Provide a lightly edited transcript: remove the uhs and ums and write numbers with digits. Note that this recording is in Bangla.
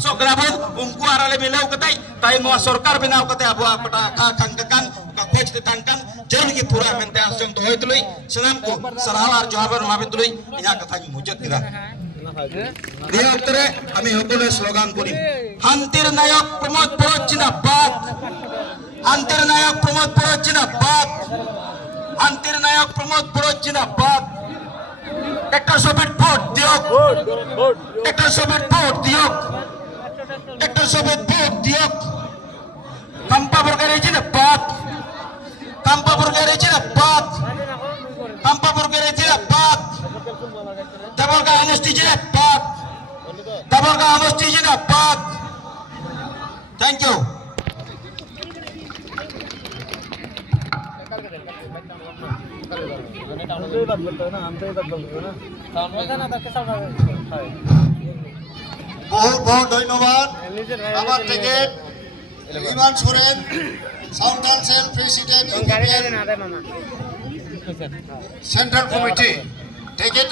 Sograbon ungku arale bilau ketai tai mau sorkar binau ketai abu apata kang kang ka khoj tangkan jarur ki pura mente asyam to hoitului senamku sarhalar jawabar mabitului inya kathai mujud kita dia uttare ami hokole slogan kori hantir nayak pramod porot jinabad hantir nayak pramod porot jinabad hantir nayak pramod porot jinabad একটা সবের ভোট দিয়ক একটা সবের ভোট দিয়ক একটা সবের ভোট দিয়ক কাম্পা বর্গের জিন্দাবাদ কাম্পা বর্গের জিন্দাবাদ কাম্পা বর্গের জিন্দাবাদ দাবরগা সমষ্টি জিন্দাবাদ দাবরগা সমষ্টি জিন্দাবাদ থ্যাংক ইউ বহুত বহুত ধন্যবাদ আমার ticket Iman Soren south council president central committee ticket